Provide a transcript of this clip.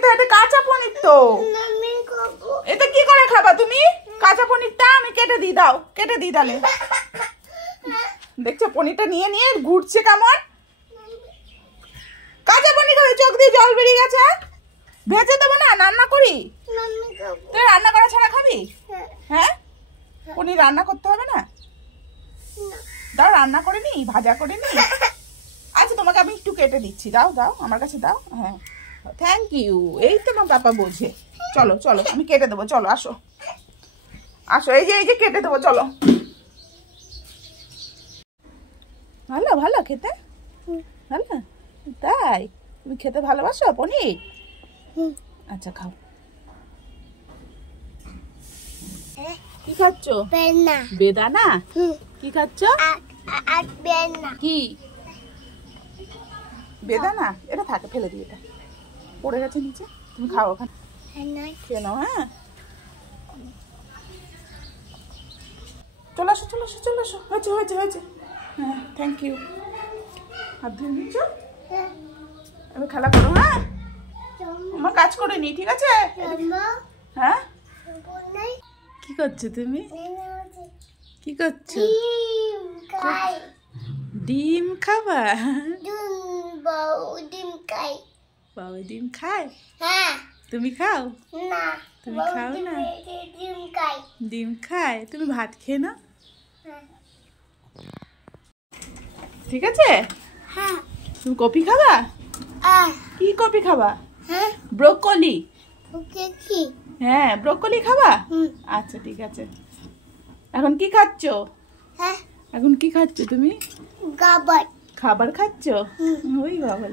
খেতে, এটা কাঁচা পনির তো। এটা কি করে খাবা তুমি? কাঁচা পনিরটা আমি কেটে দিই, দাও কেটে দিই তাহলে। দেখছো পনিরটা নিয়ে নিয়ে ঘুরছে কেমন। কাঁচা পনির খাবে, চোখ দিয়ে জল বেরিয়ে গেছে। ভেজে দেবো না, রান্না করি? তুই রান্না করা ছাড়া খাবি? হ্যাঁ, পনির রান্না করতে হবে না? দাও রান্না করে নি, ভাজা করে নি। আচ্ছা তোমাকে আমি একটু কেটে দিচ্ছি, দাও দাও আমার কাছে দাও। হ্যাঁ থ্যাংক ইউ। এই তো আমার পাপা বোঝে। চলো চলো আমি কেটে দেবো, চলো আসো আসো, এই যে কেটে দেবো, চলো। ভালো ভালো খেতে, ভালো তাই? তুমি খেতে ভালোবাসো পনির? আচ্ছা খাও। কি খাচ্ছ? বেদানা। কি খাচ্ছ? কি বেদানা? এটা থাকে, ফেলে দিই, এটা পড়ে গেছে নিচে, তুমি খাও ওখানে খেয়ে নাও। হ্যাঁ চলে আসো চলে আসো চলে আসো, হয়েছে হয়েছে হয়েছে। হ্যাঁ থ্যাংক ইউ। হাত ধুয়ে নিচ্ছ, এবার খেলা করো। হ্যাঁ আমার কাজ করে নি, ঠিক আছে? হ্যাঁ কি করছো তুমি? কি করছো? ডিম খাবা? বাবু ডিম খায়? তুমি খাও? তুমি খাও না? ডিম খায়। তুমি ভাত খেয়ে নাও, ঠিক আছে? তুমি কপি খাবা? কি কপি খাবা? ব্রোকলি। হ্যাঁ ব্রোকলি খাবা? আচ্ছা ঠিক আছে। এখন কি খাচ্ছ? এখন কি খাচ্ছ তুমি? খাবার খাচ্ছ? ওই বাবা।